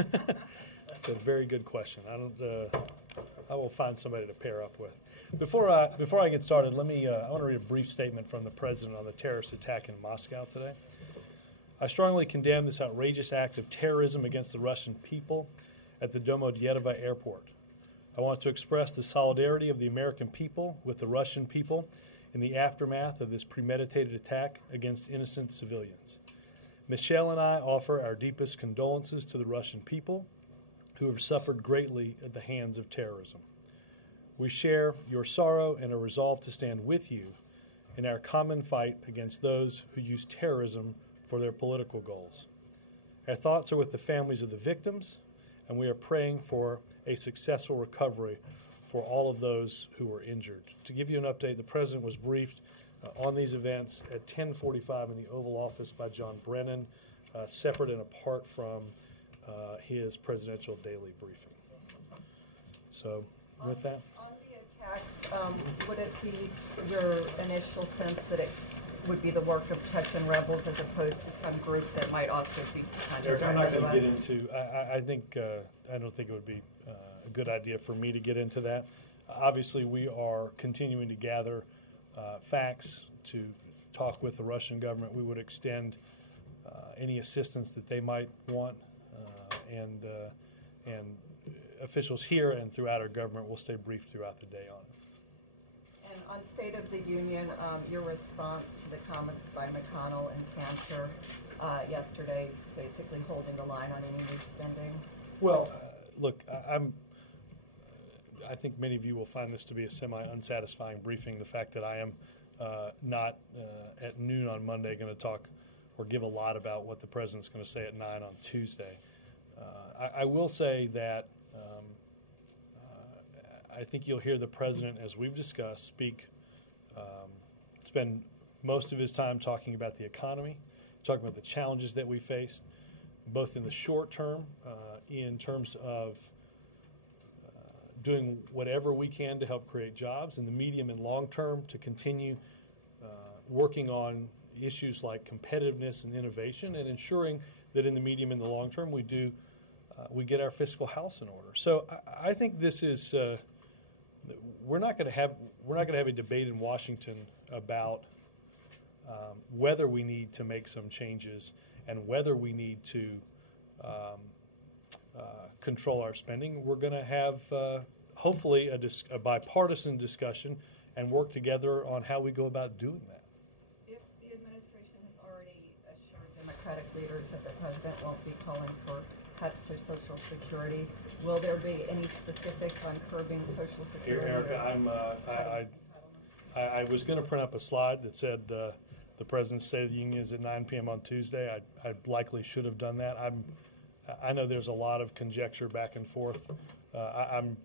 It's a very good question. I will find somebody to pair up with. Before I get started, I want to read a brief statement from the President on the terrorist attack in Moscow today. I strongly condemn this outrageous act of terrorism against the Russian people at the Domodedovo airport. I want to express the solidarity of the American people with the Russian people in the aftermath of this premeditated attack against innocent civilians. Michelle and I offer our deepest condolences to the Russian people who have suffered greatly at the hands of terrorism. We share your sorrow and are resolved to stand with you in our common fight against those who use terrorism for their political goals. Our thoughts are with the families of the victims, and we are praying for a successful recovery for all of those who were injured. To give you an update, the President was briefed on these events at 10:45 in the Oval Office by John Brennan, separate and apart from his presidential daily briefing. So with that. On the attacks, would it be your initial sense that it would be the work of Chechen rebels as opposed to some group that might also be kind of I'm not going to get into, I don't think it would be a good idea for me to get into that. Obviously, we are continuing to gather facts to talk with the Russian government. We would extend any assistance that they might want, and officials here and throughout our government will stay briefed throughout the day on it. And on State of the Union, your response to the comments by McConnell and Cantor yesterday, basically holding the line on any new spending? Well, look, I think many of you will find this to be a semi-unsatisfying briefing. The fact that I am not at noon on Monday going to talk or give a lot about what the President's going to say at 9 on Tuesday. I will say that I think you'll hear the President, as we've discussed, spend most of his time talking about the economy, talking about the challenges that we faced, both in the short term, in terms of doing whatever we can to help create jobs, in the medium and long term to continue working on issues like competitiveness and innovation, and ensuring that in the medium and the long term we get our fiscal house in order. So I think this is we're not going to have a debate in Washington about whether we need to make some changes and whether we need to control our spending. We're going to have hopefully a bipartisan discussion and work together on how we go about doing that. If the administration has already assured Democratic leaders that the President won't be calling for cuts to Social Security, will there be any specifics on curbing Social Security? Here, Erica, I was going to print up a slide that said the President's State of the Union is at 9 p.m. on Tuesday. I likely should have done that. I know there's a lot of conjecture back and forth. I'm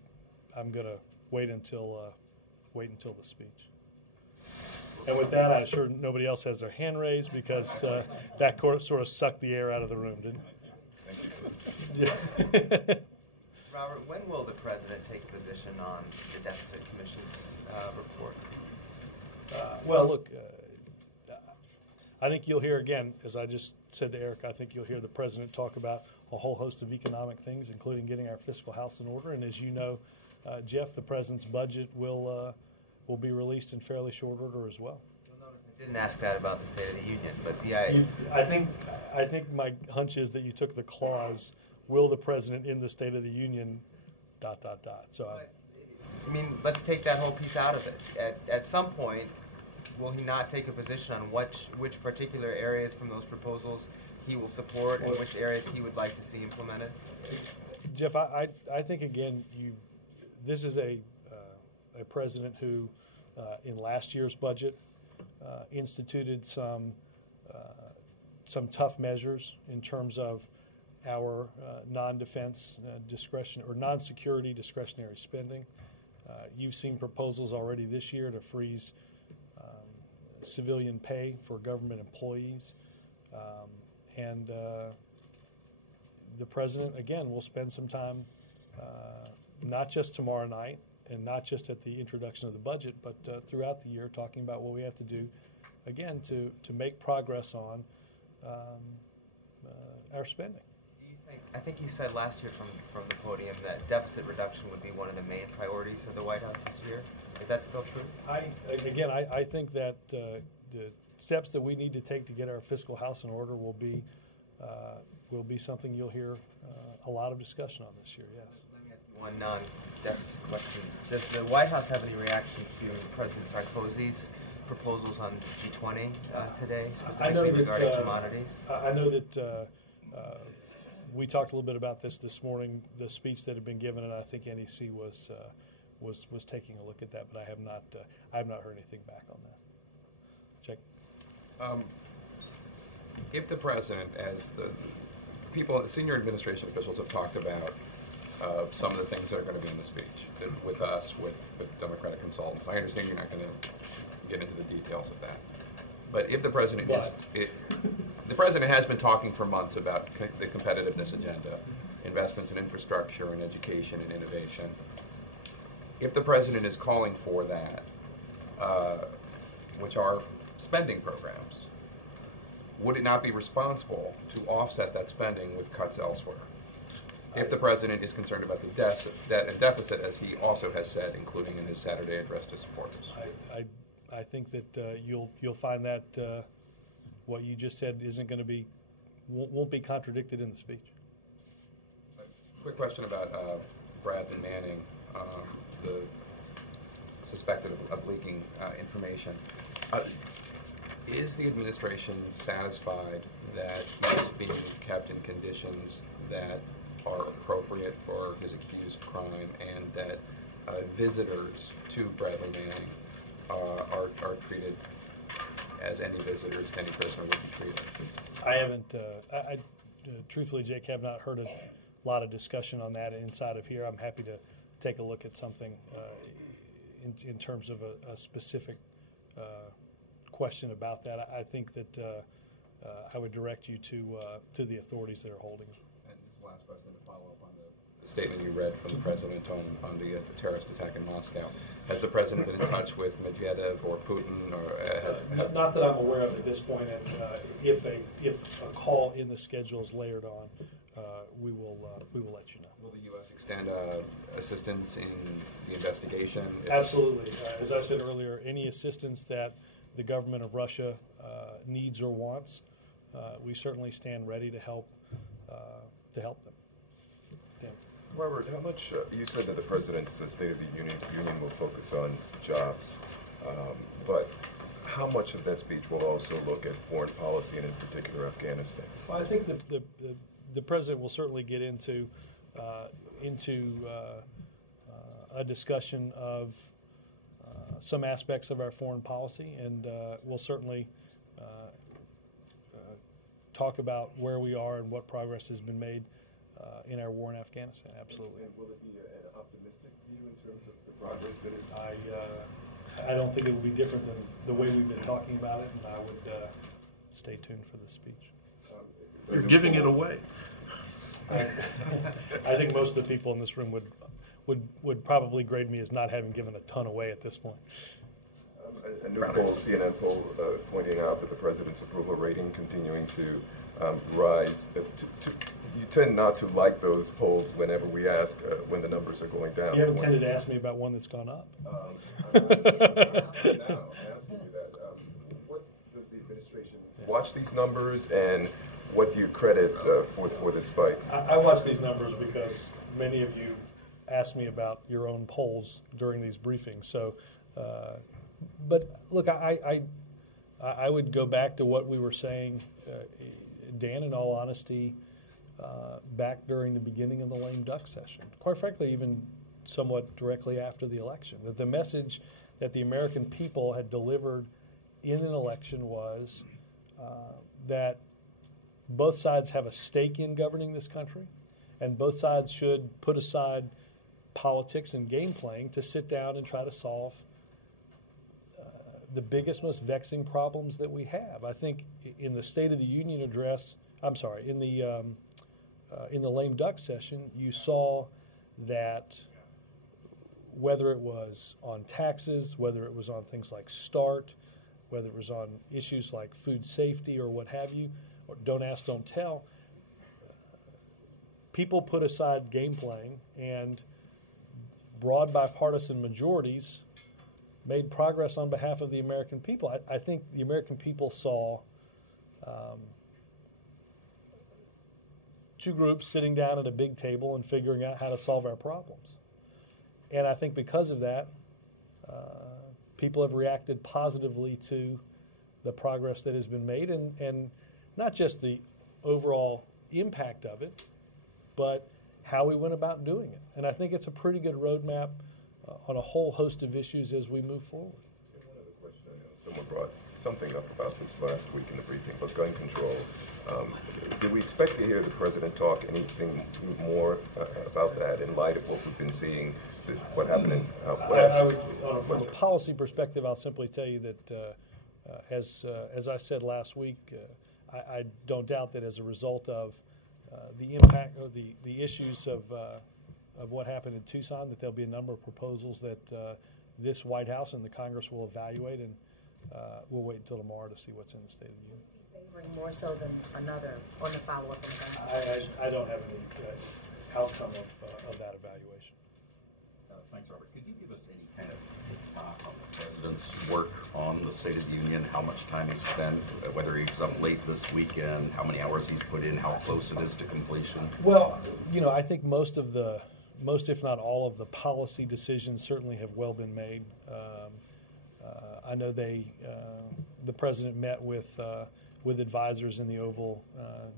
going to wait until the speech. And with that, I'm sure nobody else has their hand raised because that sort of sucked the air out of the room, didn't it? Robert, when will the President take a position on the Deficit Commission's report? Well, look, I think you'll hear, again, as I just said to Eric, I think you'll hear the President talk about a whole host of economic things, including getting our fiscal house in order. And as you know, Jeff, the President's budget will be released in fairly short order as well. You'll notice I didn't ask that about the State of the Union, but I think my hunch is that you took the clause, will the President in the State of the Union, ... So I mean, let's take that whole piece out of it. At some point, will he not take a position on which particular areas from those proposals he will support and which areas he would like to see implemented? Jeff, I think, again, this is a President who, in last year's budget, instituted some tough measures in terms of our non-defense discretion or non-security discretionary spending. You've seen proposals already this year to freeze civilian pay for government employees. And the President, again, will spend some time, not just tomorrow night and not just at the introduction of the budget, but throughout the year, talking about what we have to do, again, to make progress on our spending. Do you I think you said last year from the podium that deficit reduction would be one of the main priorities of the White House this year. Is that still true? I think that the steps that we need to take to get our fiscal house in order will be something you'll hear a lot of discussion on this year. Yes. Let me ask you one non-deficit question. Does the White House have any reaction to President Sarkozy's proposals on G20 today, specifically regarding commodities? I know that we talked a little bit about this morning, the speech that had been given, and I think NEC was taking a look at that, but I have not heard anything back on that. Check. If the president, as the people, senior administration officials have talked about some of the things that are going to be in the speech with us, with Democratic consultants. I understand you're not going to get into the details of that, but if the president the president has been talking for months about the competitiveness agenda, investments in infrastructure and education and innovation. If the president is calling for that, which are spending programs, would it not be responsible to offset that spending with cuts elsewhere? If the president is concerned about the debt and deficit, as he also has said, including in his Saturday address to supporters. I think that you'll find that what you just said won't be contradicted in the speech. A quick question about Bradley Manning, the suspected of leaking information. Is the administration satisfied that he is being kept in conditions that are appropriate for his accused crime, and that visitors to Bradley Manning are treated as any visitors, any prisoner would be treated? I haven't, truthfully, Jake, have not heard a lot of discussion on that inside of here. I'm happy to take a look at something in terms of a specific question about that. I think that I would direct you to the authorities that are holding it. And just the last question to follow up on the statement you read from the president on the terrorist attack in Moscow. Has the president been in touch with Medvedev or Putin, or not that I'm aware of at this point? And if a call in the schedule is layered on, we will let you know. Will the U.S. extend assistance in the investigation? Absolutely. As I said earlier, any assistance that the government of Russia needs or wants, we certainly stand ready to help them. Dan. Robert, how much, you said that the President's State of the Union will focus on jobs, but how much of that speech will also look at foreign policy and in particular Afghanistan? Well, I think the President will certainly get into a discussion of some aspects of our foreign policy, and we'll certainly talk about where we are and what progress has been made in our war in Afghanistan. Absolutely. And will it be an optimistic view in terms of the progress that is? I don't think it will be different than the way we've been talking about it, and I would stay tuned for the speech. You're giving it away. I think most of the people in this room would probably grade me as not having given a ton away at this point. A new poll, CNN poll, pointing out that the President's approval rating continuing to rise. You tend not to like those polls whenever we ask when the numbers are going down. You haven't tended to ask me about one that's gone up. I'm asking you that. What does the administration watch these numbers, and what do you credit for this spike? I watch these numbers because many of you asked me about your own polls during these briefings. So, but look, I would go back to what we were saying, Dan, in all honesty, back during the beginning of the lame duck session. Quite frankly, even somewhat directly after the election, that the message that the American people had delivered in an election was that both sides have a stake in governing this country, and both sides should put aside politics and game playing to sit down and try to solve the biggest, most vexing problems that we have. I think in the State of the Union address, in the lame duck session, you saw that whether it was on taxes, whether it was on things like START, whether it was on issues like food safety or what have you, or don't ask, don't tell, people put aside game playing, and broad bipartisan majorities made progress on behalf of the American people. I think the American people saw two groups sitting down at a big table and figuring out how to solve our problems. And I think because of that, people have reacted positively to the progress that has been made, and not just the overall impact of it, but how we went about doing it. And I think it's a pretty good roadmap on a whole host of issues as we move forward. One other question. I know someone brought something up about this last week in the briefing about gun control. Do we expect to hear the president talk anything more about that in light of what we've been seeing, what happened out west? From a policy perspective, I'll simply tell you that as I said last week, I don't doubt that as a result of the impact of the issues of what happened in Tucson, that there'll be a number of proposals that this White House and the Congress will evaluate, and we'll wait until tomorrow to see what's in the State of the Union. Favoring more so than another on the follow-up on the gun? I don't have any outcome of that evaluation. Thanks, Robert. Could you give us any kind of tick-tock on the president's work on the State of the Union, how much time he spent, whether he was up late this weekend, how many hours he's put in, how close it is to completion? Well, I think most, if not all, of the policy decisions certainly have well been made. I know the president met with advisors in the Oval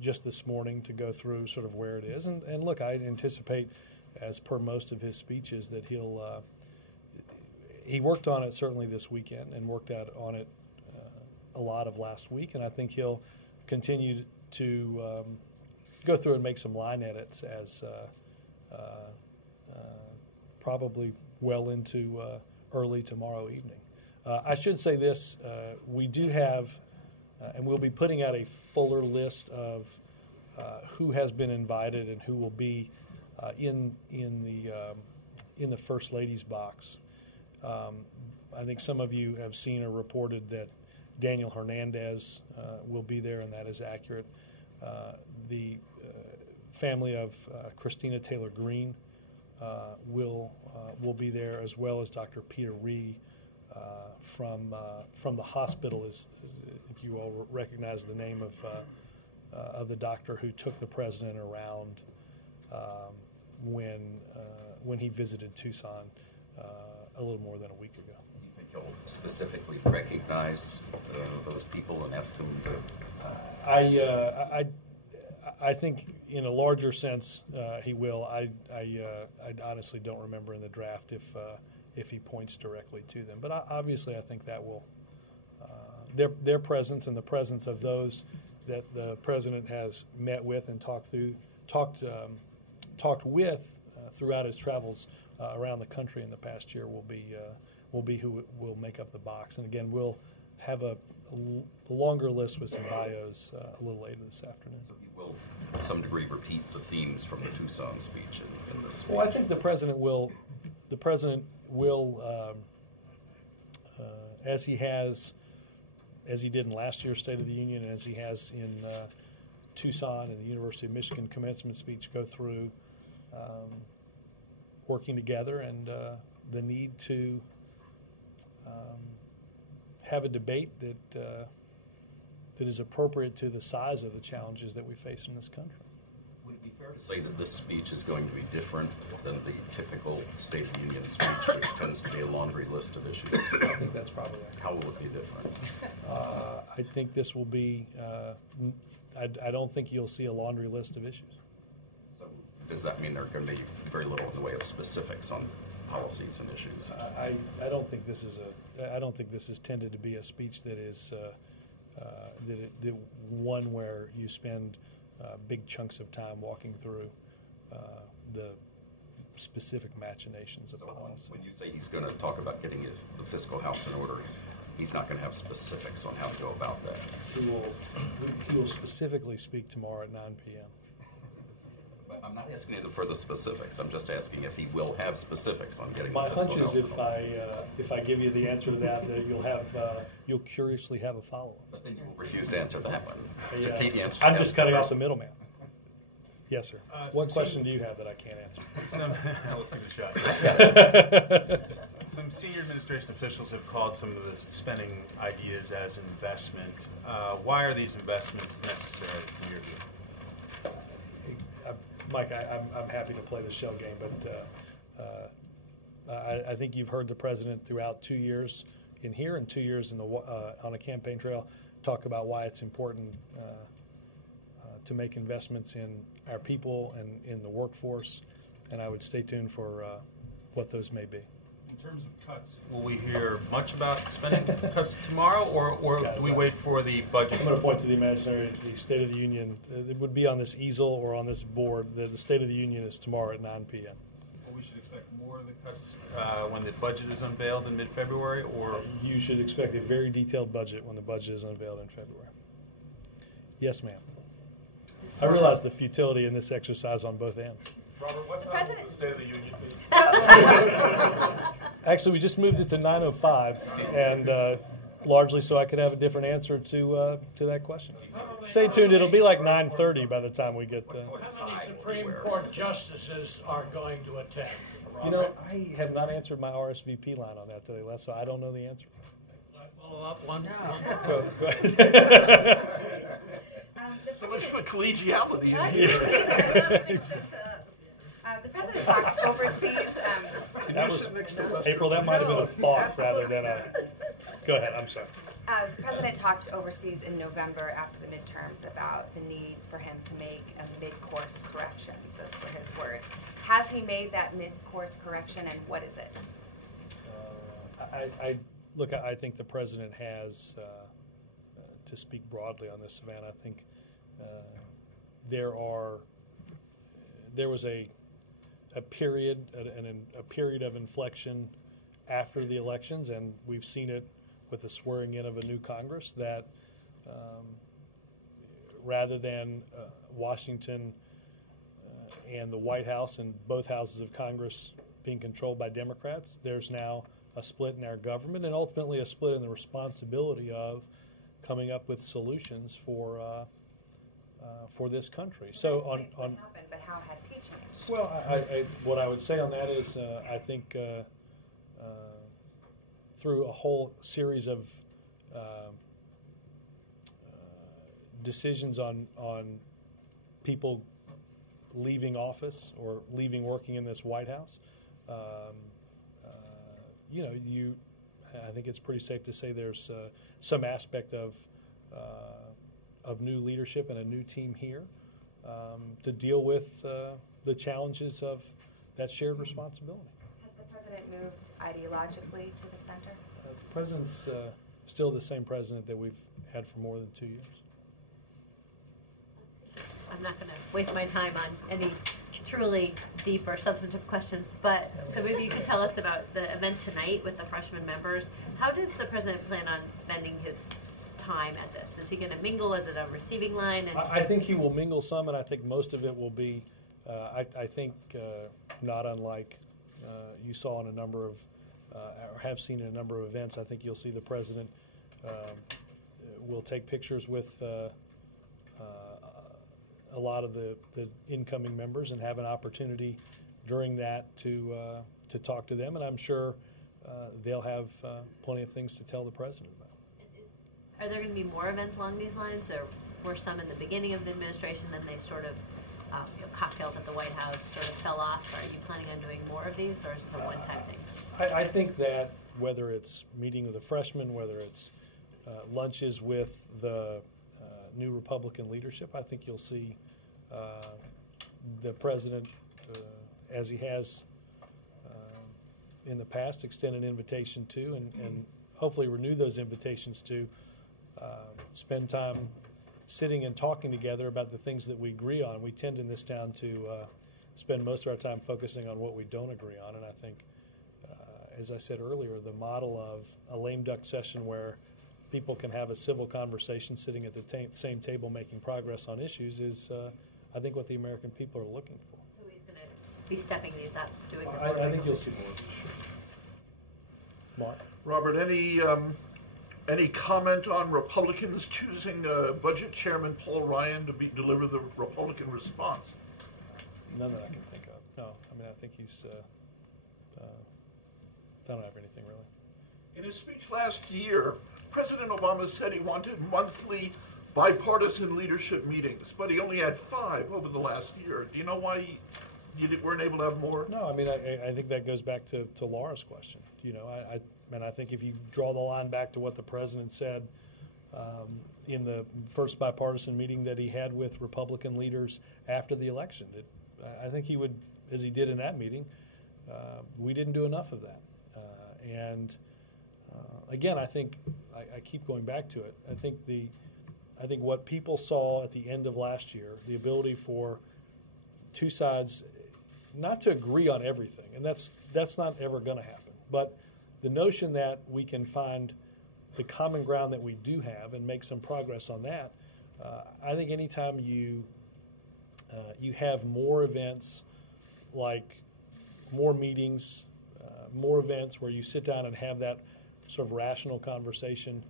just this morning to go through sort of where it is. And look, I anticipate, as per most of his speeches, that he worked on it certainly this weekend and worked out on it a lot of last week. And I think he'll continue to go through and make some line edits as probably well into early tomorrow evening. I should say this, we do have, and we'll be putting out a fuller list of who has been invited and who will be in the First Lady's box. I think some of you have seen or reported that Daniel Hernandez will be there, and that is accurate. The family of Christina Taylor Greene will be there, as well as Dr. Peter Ree from the hospital. If you all recognize the name of the doctor who took the president around when he visited Tucson a little more than a week ago. Do you think he'll specifically recognize those people and ask them to? I think in a larger sense he will. I honestly don't remember in the draft if he points directly to them. But obviously I think that will their presence and the presence of those that the president has met with and talked with throughout his travels around the country in the past year will be who will make up the box. And again, we'll have a longer list with some bios a little later this afternoon. So he will, to some degree, repeat the themes from the Tucson speech in this speech. Well, I think the president will, as he did in last year's State of the Union, and as he has in Tucson and the University of Michigan commencement speech, go through working together and the need to have a debate that is appropriate to the size of the challenges that we face in this country. Would it be fair to say that this speech is going to be different than the typical State of the Union speech, which tends to be a laundry list of issues? I think that's probably right. How will it be different? I think this will be, I don't think you'll see a laundry list of issues. So does that mean there are going to be very little in the way of specifics on policies and issues? I don't think this is I don't think this is tended to be a speech that is one where you spend big chunks of time walking through the specific machinations of policy. When you say he's going to talk about getting the fiscal house in order, he's not going to have specifics on how to go about that. He will specifically speak tomorrow at 9 p.m. But I'm not asking you for the specifics. I'm just asking if he will have specifics on getting My the fiscal hunch house is in order. if I give you the answer to that you'll curiously have a follow-up. But then you will refuse to answer that one. So Yeah. keep the answer. I'm just cutting off the middleman. Yes, sir. Some What question do you have that I can't answer? I'll give it a shot. Some senior administration officials have called some of the spending ideas as investment. Why are these investments necessary from your view? Mike, I'm happy to play the shell game, but I think you've heard the president throughout 2 years in here and 2 years in the on a campaign trail talk about why it's important to make investments in our people and in the workforce, and I would stay tuned for what those may be. In terms of cuts, will we hear much about spending cuts tomorrow, or do we wait for the budget? I'm going to point to the State of the Union. It would be on this easel or on this board. The State of the Union is tomorrow at 9 p.m. Well, we should expect more of the cuts when the budget is unveiled in mid-February, or? You should expect a very detailed budget when the budget is unveiled in February. Yes, ma'am. I realize the futility in this exercise on both ends. Robert, what time will the State of the Union be? Actually, we just moved it to 9:05, and largely so I could have a different answer to that question. Stay tuned; it'll be like 9:30 by the time we get. How many Supreme Court justices are going to attend? You know, I have not answered my RSVP line on that today, Les, so I don't know the answer. Can I follow up one? Go ahead. So much for collegiality in here. The president talked overseas. That was, April, that might have been a thought rather than a. Go ahead, I'm sorry. The president talked overseas in November after the midterms about the need for him to make a mid-course correction. Those were his words. Has he made that mid-course correction, and what is it? I think the president has, to speak broadly on this, Savannah, I think there was a period of inflection after the elections, and we've seen it with the swearing in of a new Congress, that rather than Washington and the White House and both houses of Congress being controlled by Democrats, there's now a split in our government and ultimately a split in the responsibility of coming up with solutions for this country. So on happened, but how has he changed? Well, what I would say on that is I think through a whole series of decisions on people leaving office or leaving working in this White House, I think it's pretty safe to say there's some aspect of new leadership and a new team here to deal with the challenges of that shared responsibility. Has the president moved ideologically to the center? The president's still the same president that we've had for more than 2 years. I'm not going to waste my time on any truly deep or substantive questions, but so maybe you can tell us about the event tonight with the freshman members. How does the president plan on spending his time at this? Is he going to mingle? Is it a receiving line? And I think he will mingle some, and I think most of it will be, I think, not unlike you saw in a number of, or have seen in a number of events. I think you'll see the president will take pictures with a lot of the incoming members and have an opportunity during that to talk to them, and I'm sure they'll have plenty of things to tell the president about. Are there going to be more events along these lines? Or were some in the beginning of the administration, then they sort of, cocktails at the White House sort of fell off? Are you planning on doing more of these, or is this a one-time thing? I think that whether it's meeting with the freshmen, whether it's lunches with the new Republican leadership, I think you'll see the president, as he has in the past, extend an invitation to and hopefully renew those invitations to spend time sitting and talking together about the things that we agree on. We tend in this town to spend most of our time focusing on what we don't agree on, and I think, as I said earlier, the model of a lame duck session where people can have a civil conversation sitting at the same table making progress on issues is, I think, what the American people are looking for. So he's going to be stepping these up, doing the I work. think you'll see more of it, sure. Mark? Robert, any comment on Republicans choosing Budget Chairman Paul Ryan to deliver the Republican response? None that I can think of. No, I mean, I think he's, I don't have anything really. In his speech last year, President Obama said he wanted monthly bipartisan leadership meetings, but he only had 5 over the last year. Do you know why you weren't able to have more? No, I mean, I think that goes back to Laura's question. You know, I think if you draw the line back to what the president said in the first bipartisan meeting that he had with Republican leaders after the election, I think he would, as he did in that meeting, we didn't do enough of that. Again, I think I keep going back to it. I think what people saw at the end of last year, the ability for two sides not to agree on everything, and that's not ever going to happen, but the notion that we can find the common ground that we do have and make some progress on that. I think anytime you have more events, like more meetings, more events where you sit down and have that sort of rational conversation,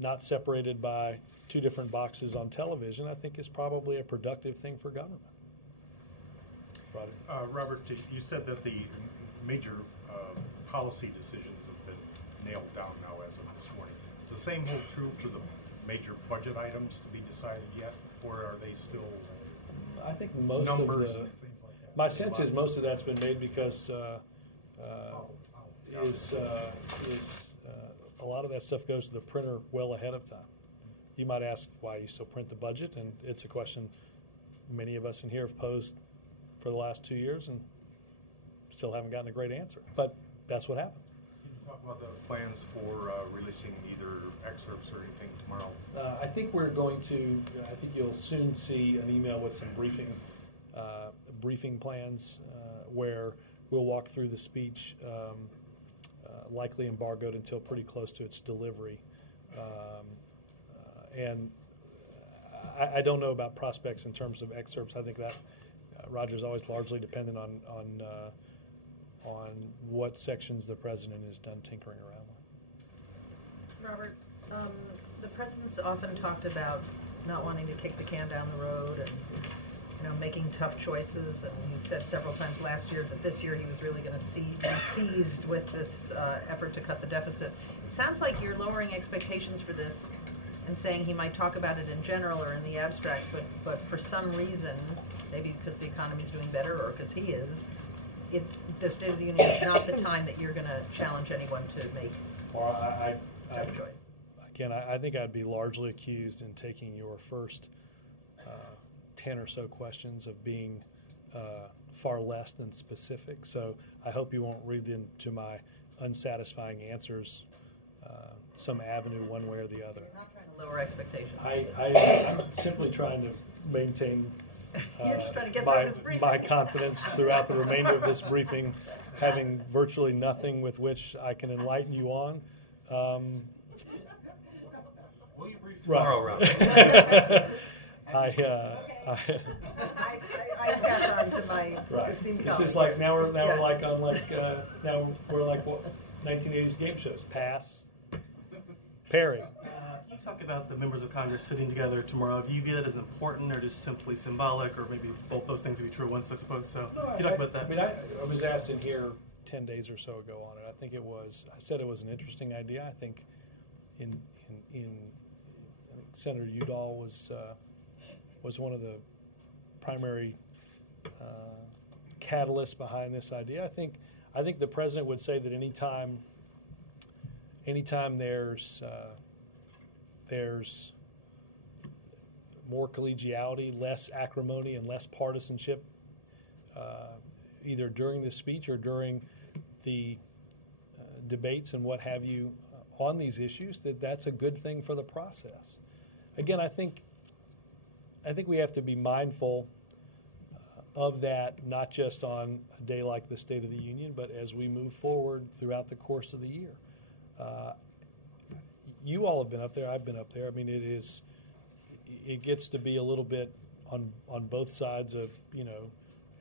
not separated by 2 different boxes on television, I think is probably a productive thing for government. Robert, you said that the major policy decisions have been nailed down now as of this morning. Does the same hold true for the major budget items to be decided yet, or are they still I think most numbers of and things like that? my sense is most of that's been made because a lot of that stuff goes to the printer well ahead of time. You might ask why you still print the budget, and it's a question many of us in here have posed for the last 2 years and still haven't gotten a great answer. But that's what happens. Can you talk about the plans for releasing either excerpts or anything tomorrow? I think we're going to, I think you'll soon see an email with some briefing plans where we'll walk through the speech, likely embargoed until pretty close to its delivery. And I don't know about prospects in terms of excerpts. I think that Roger's always largely dependent on what sections the president is done tinkering around with. Robert, the president's often talked about not wanting to kick the can down the road and making tough choices, and he said several times last year that this year he was really going to be seized with this effort to cut the deficit. It sounds like you're lowering expectations for this and saying he might talk about it in general or in the abstract, but for some reason, maybe because the economy's doing better or because he is, the State of the Union is not the time that you're going to challenge anyone to make tough choice. Again, I think I'd be largely accused in taking your first 10 or so questions of being far less than specific. So I hope you won't read into my unsatisfying answers some avenue one way or the other. You're not trying to lower expectations. I'm simply trying to maintain my confidence throughout the remainder of this briefing, having virtually nothing with which I can enlighten you on. Will you brief tomorrow, Robert? I pass on to my esteemed This colleague. is like now we're like on what 1980s game shows. Pass. Parry. Can you talk about the members of Congress sitting together tomorrow? Do you view that as important or just simply symbolic, or maybe both those things to be true at once, I suppose? So can you talk about that? I mean, I was asked in here 10 days or so ago on it. I said it was an interesting idea. I think I think Senator Udall was one of the primary catalysts behind this idea. I think the president would say that anytime there's more collegiality, less acrimony, and less partisanship, either during the speech or during the debates and what have you on these issues, that's a good thing for the process. Again, I think we have to be mindful of that, not just on a day like the State of the Union, but as we move forward throughout the course of the year. You all have been up there. I've been up there. I mean, it gets to be a little bit on both sides of,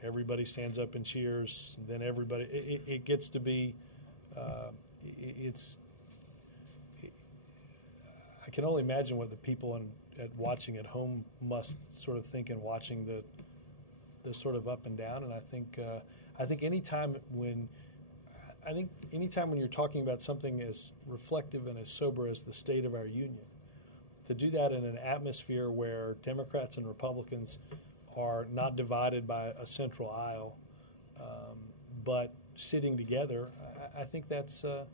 everybody stands up and cheers, then everybody. It gets to be. I can only imagine what the people watching at home must sort of think and watching the sort of up and down. And I think anytime when you're talking about something as reflective and as sober as the state of our union, to do that in an atmosphere where Democrats and Republicans are not divided by a central aisle, but sitting together, I think that's a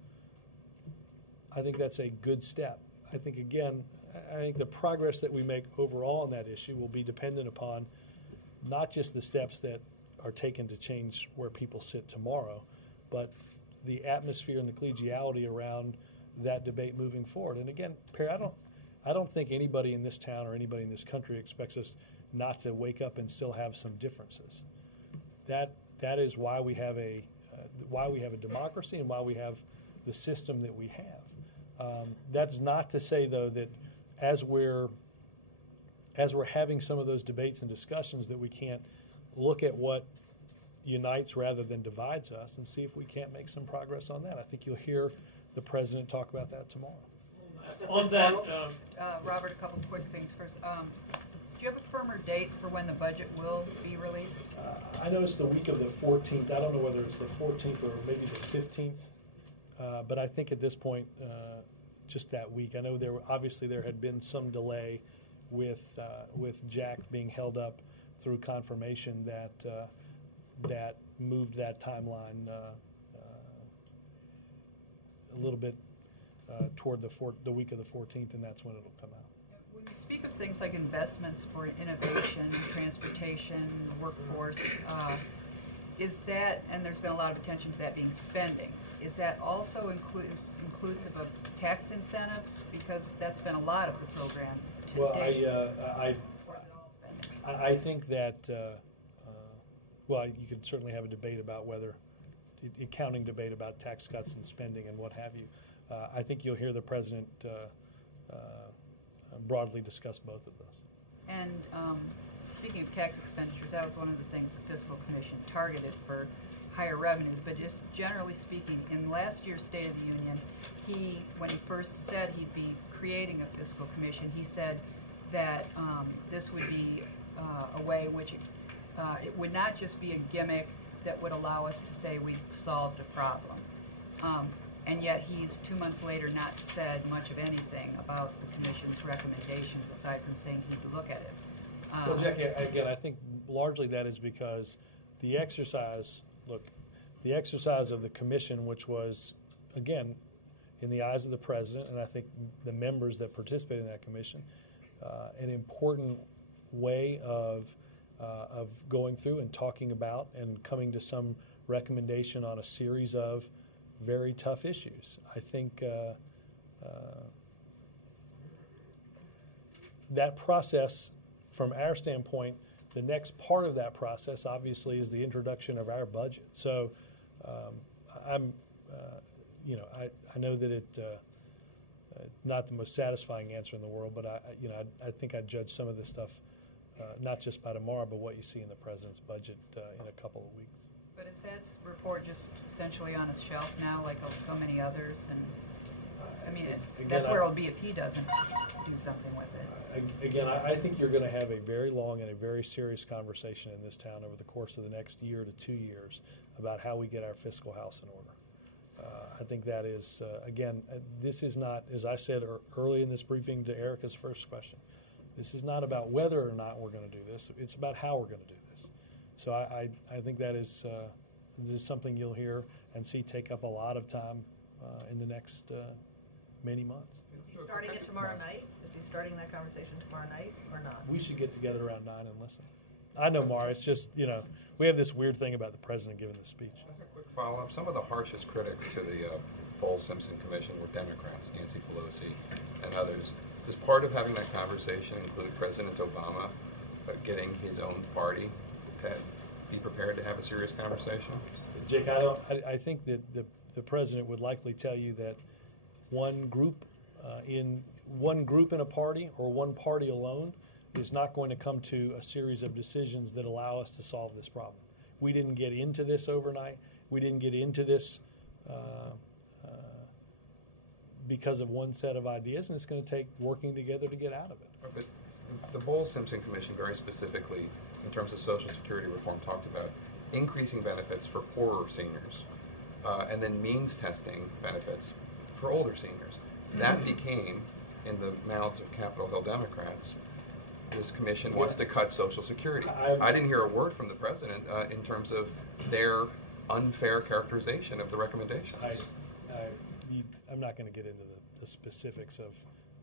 good step. I think the progress that we make overall on that issue will be dependent upon not just the steps that are taken to change where people sit tomorrow, but the atmosphere and the collegiality around that debate moving forward. And again, Perry, I don't think anybody in this town or anybody in this country expects us not to wake up and still have some differences. That is why we have a democracy and why we have the system that we have. That's not to say, though, that as we're having some of those debates and discussions, that we can't look at what unites rather than divides us and see if we can't make some progress on that. I think you'll hear the president talk about that tomorrow. On that, Robert, a couple of quick things first. Do you have a firmer date for when the budget will be released? I know it's the week of the 14th. I don't know whether it's the 14th or maybe the 15th, but I think at this point, just that week. I know there had been some delay with Jack being held up through confirmation that moved that timeline a little bit toward the week of the 14th, and that's when it'll come out. When we speak of things like investments for innovation, transportation, workforce, is that, and there's been a lot of attention to that being spending, is that also inclusive of tax incentives? Because that's been a lot of the program to date. Or is it all spending? I think that, you could certainly have a debate about whether, accounting debate about tax cuts and spending and what have you. I think you'll hear the president broadly discuss both of those. And speaking of tax expenditures, that was one of the things the Fiscal Commission targeted for higher revenues. But just generally speaking, in last year's State of the Union, when he first said he'd be creating a Fiscal Commission, he said that this would be a way in which it would not just be a gimmick that would allow us to say we solved a problem. And yet he's 2 months later not said much of anything about the Commission's recommendations aside from saying he'd look at it. Well, Jackie, again, I think largely that is because the exercise of the Commission, which was, again, in the eyes of the President, and I think the members that participated in that Commission, an important way of going through and talking about and coming to some recommendation on a series of very tough issues. I think that process, from our standpoint, the next part of that process, obviously, is the introduction of our budget. So, I know that it's not the most satisfying answer in the world, but I think I'd judge some of this stuff not just by tomorrow, but what you see in the president's budget in a couple of weeks. But is that report just essentially on a shelf now, like so many others? And I mean, that's where it'll be if he doesn't do something with it. Again, I think you're going to have a very long and a very serious conversation in this town over the course of the next year to 2 years about how we get our fiscal house in order. I think that is, again, this is not, as I said early in this briefing to Erica's first question, this is not about whether or not we're going to do this. It's about how we're going to do this. So I think that is something you'll hear and see take up a lot of time in the next many months. Is he starting it tomorrow night? Is he starting that conversation tomorrow night or not? We should get together around 9 and listen. I know, Mara, it's just, we have this weird thing about the president giving the speech. That's a quick follow-up. Some of the harshest critics to the Bowles-Simpson Commission were Democrats, Nancy Pelosi and others. Does part of having that conversation include President Obama getting his own party to be prepared to have a serious conversation? Jake, I think that the president would likely tell you that one group in a party or one party alone is not going to come to a series of decisions that allow us to solve this problem. We didn't get into this overnight. We didn't get into this because of one set of ideas, and it's going to take working together to get out of it. But the Bowles-Simpson Commission very specifically, in terms of Social Security reform, talked about increasing benefits for poorer seniors, and then means testing benefits for older seniors. That became, in the mouths of Capitol Hill Democrats, this commission wants to cut Social Security. I didn't hear a word from the president in terms of their unfair characterization of the recommendations. I'm not going to get into the specifics of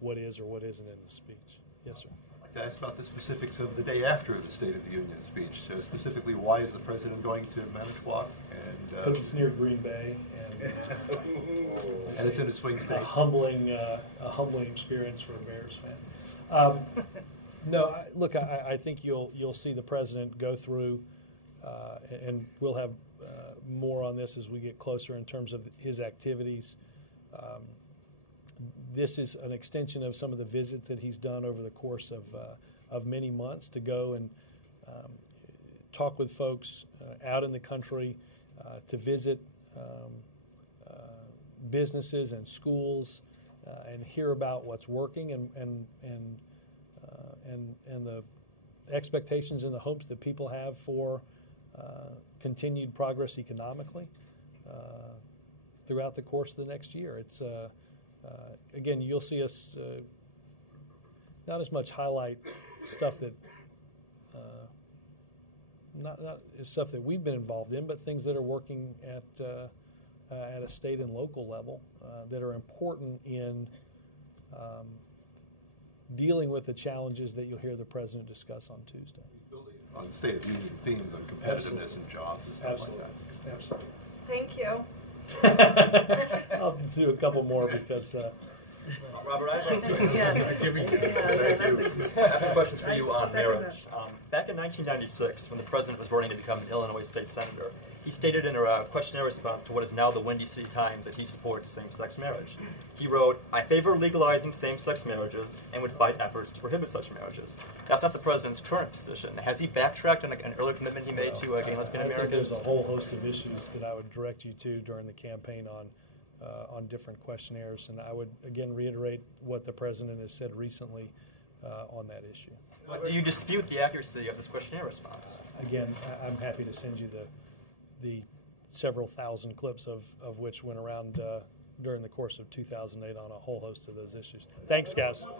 what is or what isn't in the speech. Yes, sir. I'd like to ask about the specifics of the day after the State of the Union speech. Specifically, why is the president going to Manitowoc? Because it's near Green Bay, and and it's in a swing state. A humbling experience for a Bears fan. No, look, I think you'll see the president go through, and we'll have more on this as we get closer in terms of his activities. This is an extension of some of the visits that he's done over the course of many months to go and talk with folks out in the country, to visit businesses and schools, and hear about what's working and the expectations and the hopes that people have for continued progress economically throughout the course of the next year. It's again, you'll see us not as much highlight stuff that not stuff that we've been involved in, but things that are working at a state and local level that are important in dealing with the challenges that you'll hear the president discuss on Tuesday. On State of Union themes on competitiveness and jobs and stuff Absolutely. like that. Absolutely. Thank you. I'll do a couple more because. Robert, I have some questions for you on marriage. Back in 1996, when the president was running to become an Illinois state senator, he stated in a questionnaire response to what is now the Windy City Times that he supports same-sex marriage. He wrote, "I favor legalizing same-sex marriages and would fight efforts to prohibit such marriages." That's not the president's current position. Has he backtracked on an earlier commitment he made to gay and lesbian I think marriages? there's a whole host of issues that I would direct you to during the campaign on different questionnaires, and I would again reiterate what the president has said recently on that issue. But do you dispute the accuracy of this questionnaire response? Again, I'm happy to send you the several thousand clips of which went around during the course of 2008 on a whole host of those issues. Thanks, guys. Come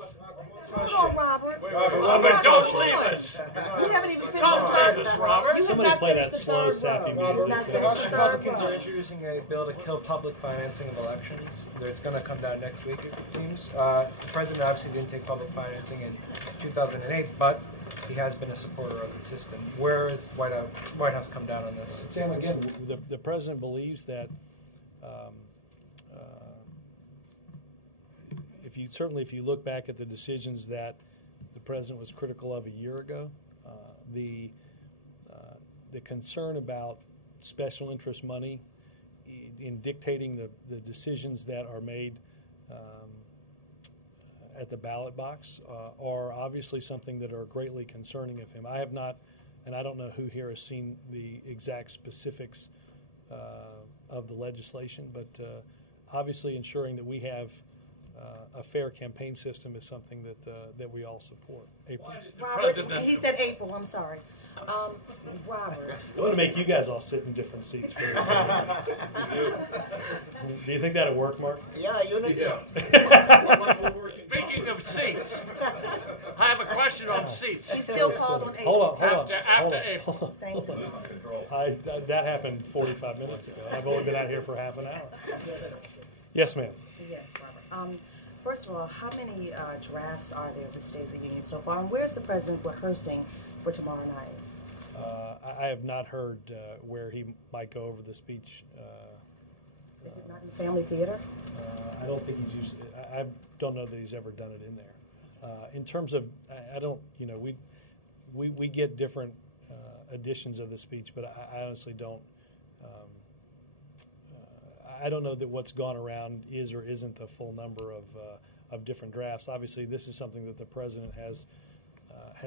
on, Robert. Robert, don't leave us. You haven't even finished Don't the third. leave us, Robert. You have Somebody not play finished that the slow, third sappy row. music. The House Republicans are introducing a bill to kill public financing of elections. It's going to come down next week, it seems. The president obviously didn't take public financing in 2008, but he has been a supporter of the system. Where is White House come down on this? Sam, again, the president believes that if you look back at the decisions that the president was critical of a year ago, the concern about special interest money in dictating the decisions that are made at the ballot box are obviously something that are greatly concerning of him. I have not, and I don't know who here has seen the exact specifics of the legislation, but obviously ensuring that we have a fair campaign system is something that we all support. April. Robert, he said April, I'm sorry. Robert. I want to make you guys all sit in different seats. For Do you think that'll work, Mark? Yeah, unity. Speaking of seats, I have a question on seats. He's still called on April. Hold on. After April. Thank you. That happened 45 minutes ago. I've only been out here for half an hour. Yes, ma'am. Yes, Robert. First of all, how many drafts are there of the State of the Union so far? And where's the president rehearsing for tomorrow night? I have not heard where he might go over the speech. Is it not in Family Theater? I don't think he's used. I don't know that he's ever done it in there. In terms of, I don't. You know, we get different editions of the speech, but I honestly don't. I don't know that what's gone around is or isn't the full number of different drafts. Obviously, this is something that the president has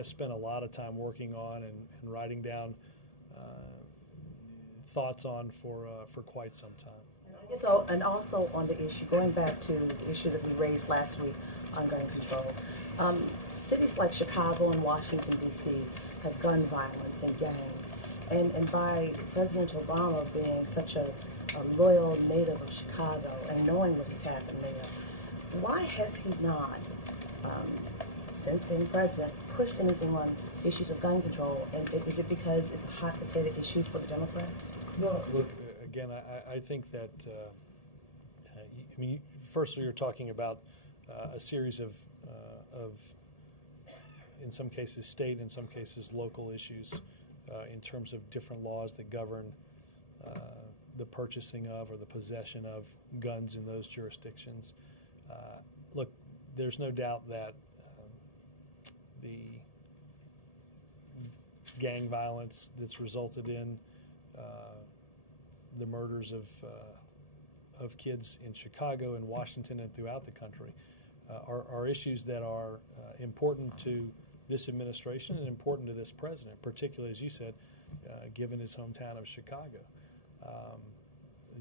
spent a lot of time working on and writing down thoughts on for quite some time. So, and also on the issue, going back to the issue that we raised last week on gun control, Cities like Chicago and Washington, D.C. have gun violence and gangs. And by President Obama being such a loyal native of Chicago and knowing what has happened there, why has he not, since being president, pushed anything on issues of gun control? And is it because it's a hot potato issue for the Democrats? No, look, again, I think that, I mean, first you're talking about a series of, in some cases, state, in some cases, local issues in terms of different laws that govern the purchasing of or the possession of guns in those jurisdictions. Look, there's no doubt that the gang violence that's resulted in the murders of kids in Chicago and Washington and throughout the country are issues that are important to this administration and important to this president, particularly, as you said, given his hometown of Chicago.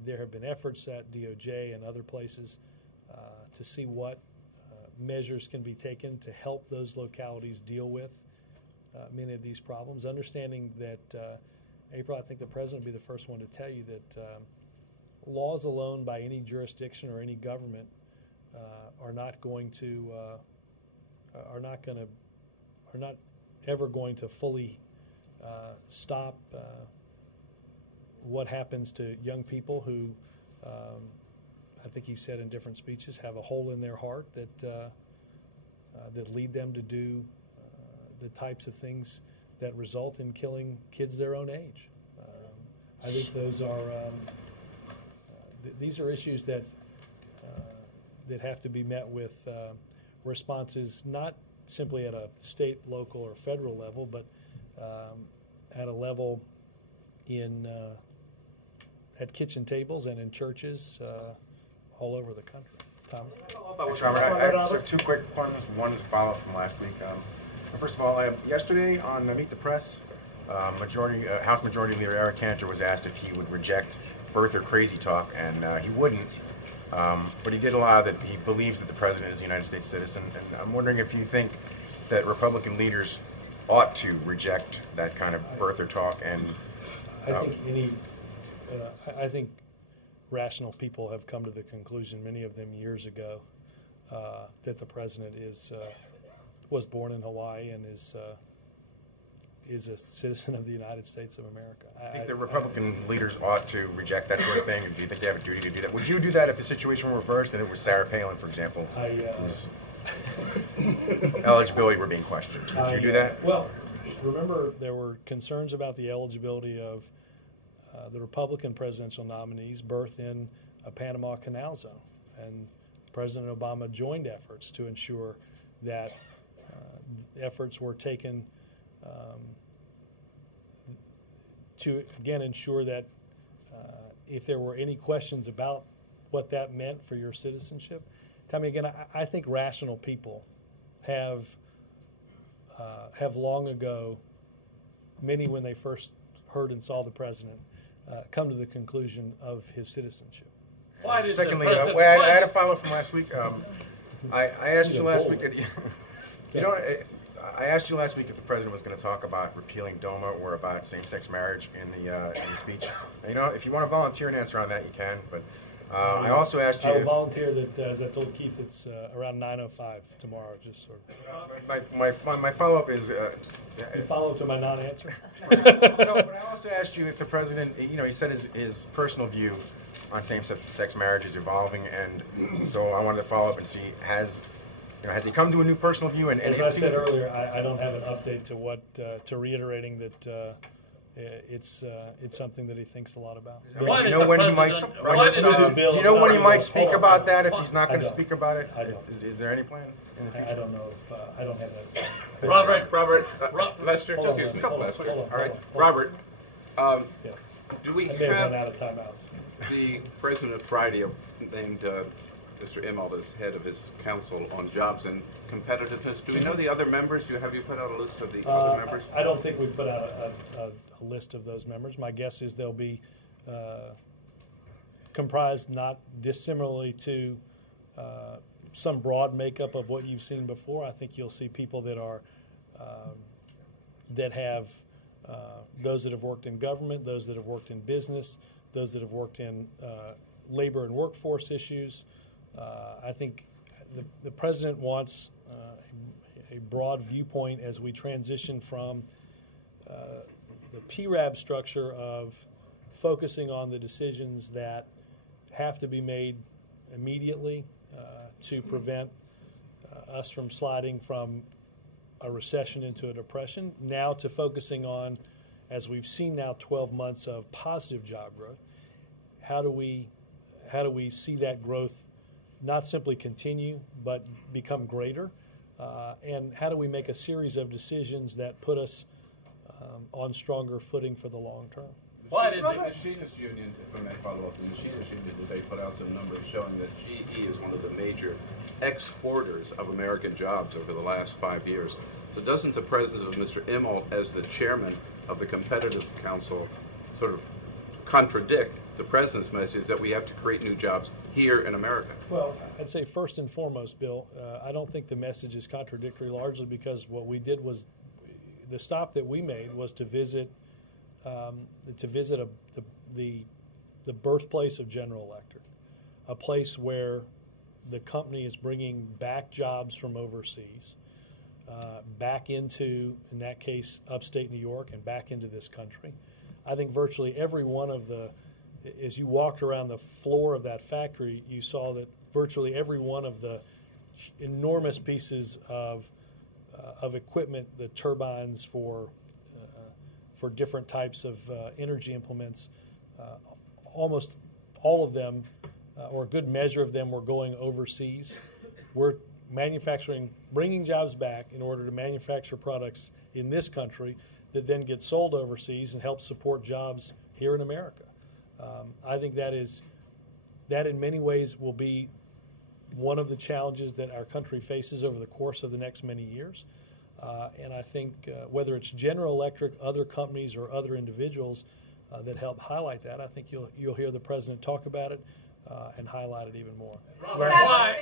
There have been efforts at DOJ and other places to see what measures can be taken to help those localities deal with many of these problems, understanding that, April, I think the president will be the first one to tell you that laws alone by any jurisdiction or any government are not ever going to fully stop what happens to young people who, I think he said in different speeches, have a hole in their heart that lead them to do the types of things that result in killing kids their own age. I think those are these are issues that that have to be met with responses not simply at a state, local, or federal level, but at a level in at kitchen tables and in churches all over the country. Tom? Thanks, Robert. I have two quick ones. One is a follow-up from last week. First of all, yesterday on Meet the Press, House Majority Leader Eric Cantor was asked if he would reject birther crazy talk, and he wouldn't. But he did allow that he believes that the president is a United States citizen. And I'm wondering if you think that Republican leaders ought to reject that kind of birther talk. And I think rational people have come to the conclusion, many of them years ago, that the president was born in Hawaii and is a citizen of the United States of America. I think the Republican leaders ought to reject that sort of thing. And do you think they have a duty to do that? Would you do that if the situation were reversed and it was Sarah Palin, for example, whose eligibility were being questioned? Would you do that? Well, remember there were concerns about the eligibility of the Republican presidential nominees' birth in a Panama Canal zone, and President Obama joined efforts to ensure that efforts were taken to, again, ensure that if there were any questions about what that meant for your citizenship. Tommy, again, I think rational people have long ago, many when they first heard and saw the president, come to the conclusion of his citizenship. Secondly, I had a follow-up from last week. I asked you last week. I asked you last week if the president was going to talk about repealing DOMA or about same-sex marriage in the speech. If you want to volunteer an answer on that, you can. But I also asked you. I will volunteer that, as I told Keith, it's around 9:05 tomorrow. Just sort of. My follow-up is. Follow-up to my non-answer. No, but I also asked you if the president. He said his personal view on same-sex marriage is evolving, and so I wanted to follow up and see has he come to a new personal view? And as I said earlier, I don't have an update to what to reiterating that it's something that he thinks a lot about. Do you know when he might speak about that? If he's not going to speak about it, is there any plan in the future? I don't know if I don't have that. Robert, Lester, just a couple last questions. All right, Robert. Do we have run out of timeouts? The president Friday named Mr. Immelt as head of his council on jobs and competitiveness. Do we know the other members? Have you put out a list of the other members? I don't think we've put out a list of those members. My guess is they'll be comprised not dissimilarly to some broad makeup of what you've seen before. I think you'll see people that are that have those that have worked in government, those that have worked in business, those that have worked in labor and workforce issues. I think the president wants a broad viewpoint as we transition from the PRAB structure of focusing on the decisions that have to be made immediately to prevent us from sliding from a recession into a depression, now to focusing on, as we've seen now 12 months of positive job growth, how do we see that growth not simply continue but become greater, and how do we make a series of decisions that put us on stronger footing for the long term? Why did the Machinists Union, if I may follow up, the Machinists Union today put out some numbers showing that GE is one of the major exporters of American jobs over the last 5 years. So doesn't the presence of Mr. Immelt as the chairman of the Competitive Council sort of contradict the president's message that we have to create new jobs here in America? Well, I'd say first and foremost, Bill, I don't think the message is contradictory, largely because what we did was, the stop that we made was to visit the birthplace of General Electric, a place where the company is bringing back jobs from overseas, back into, in that case, upstate New York, and back into this country. I think virtually every one of the, as you walked around the floor of that factory, you saw that virtually every one of the enormous pieces of equipment, the turbines for different types of energy implements, almost all of them, or a good measure of them, were going overseas. We're manufacturing, bringing jobs back in order to manufacture products in this country that then get sold overseas and help support jobs here in America. I think that in many ways will be one of the challenges that our country faces over the course of the next many years. And I think whether it's General Electric, other companies, or other individuals that help highlight that, I think you'll hear the president talk about it and highlight it even more. Why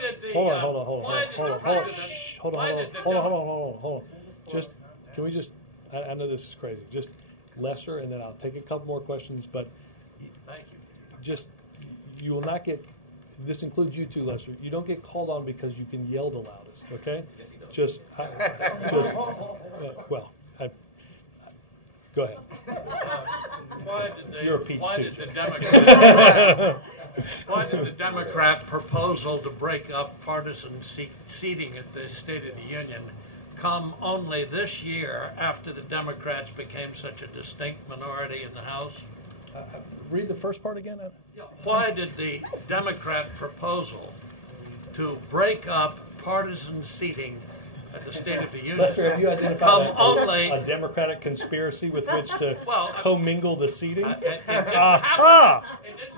did the Hold on. Just, can we just, I know this is crazy. Just Lester, and then I'll take a couple more questions, but thank you. Just, you will not get, this includes you too, Lester. You don't get called on because you can yell the loudest, okay? Yes, he does. Go ahead. You're a peach why too, did the Joe. Democrat why did the Democrat proposal to break up partisan seating at the State of the Union come only this year after the Democrats became such a distinct minority in the House? Read the first part again. Why did the Democrat proposal to break up partisan seating at the State of the Union Lester, have you identified a Democratic conspiracy with which to commingle the seating? It didn't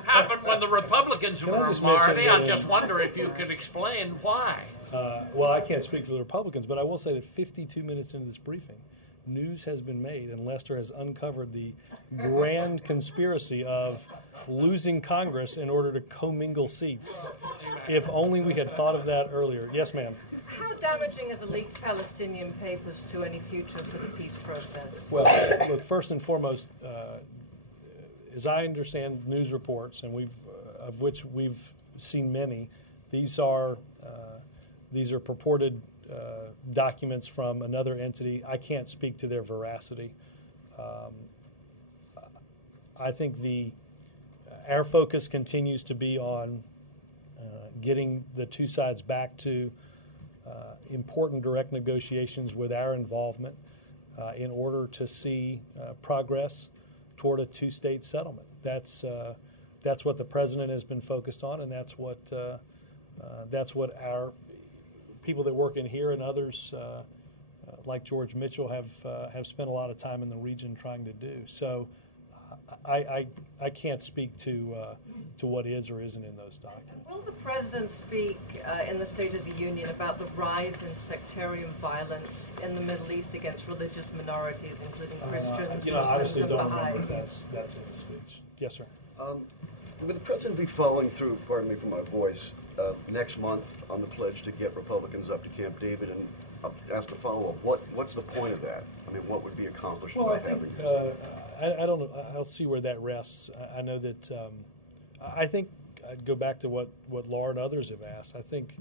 happen when the Republicans were a minority. I just wonder if you could explain why. Well, I can't speak for the Republicans, but I will say that 52 minutes into this briefing, news has been made, and Lester has uncovered the grand conspiracy of losing Congress in order to commingle seats. If only we had thought of that earlier. Yes, ma'am. How damaging are the leaked Palestinian papers to any future for the peace process? Well, look, first and foremost, as I understand news reports, and of which we've seen many, these are purported documents from another entity. I can't speak to their veracity. I think our focus continues to be on getting the two sides back to important direct negotiations with our involvement in order to see progress toward a two-state settlement. That's what the president has been focused on, and that's what our people that work in here and others like George Mitchell have spent a lot of time in the region trying to do. So I can't speak to what is or isn't in those documents. Will the president speak in the State of the Union about the rise in sectarian violence in the Middle East against religious minorities, including Christians, I Muslims, honestly and don't remember if Baha'is? that's in the speech. Yes, sir. Will the president be following through, pardon me for my voice, next month on the pledge to get Republicans up to Camp David, and I'll ask the follow-up. What's the point of that? I mean, what would be accomplished Well, by I think having? I don't know. I'll see where that rests. I know that I think I'd go back to what Laura and others have asked. I think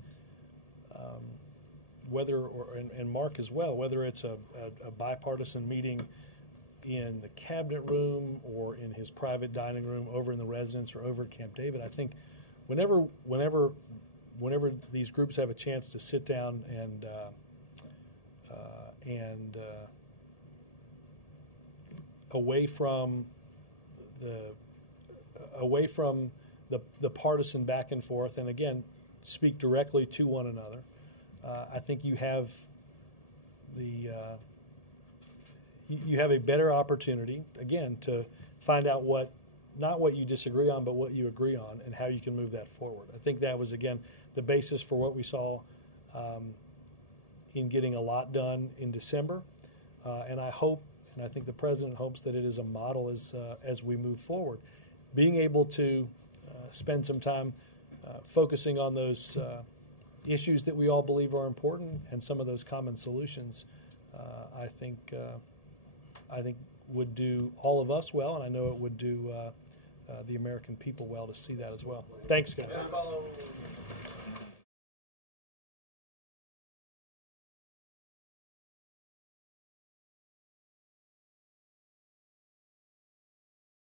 and Mark as well, whether it's a bipartisan meeting in the cabinet room or in his private dining room over in the residence or over at Camp David, I think whenever these groups have a chance to sit down and away from the partisan back and forth, and again speak directly to one another, I think you have you have a better opportunity again to find out not what you disagree on, but what you agree on, and how you can move that forward. I think that was again the basis for what we saw in getting a lot done in December, and I hope, and I think the president hopes, that it is a model as we move forward. Being able to spend some time focusing on those issues that we all believe are important and some of those common solutions, I think would do all of us well, and I know it would do the American people well to see that as well. Thanks, guys.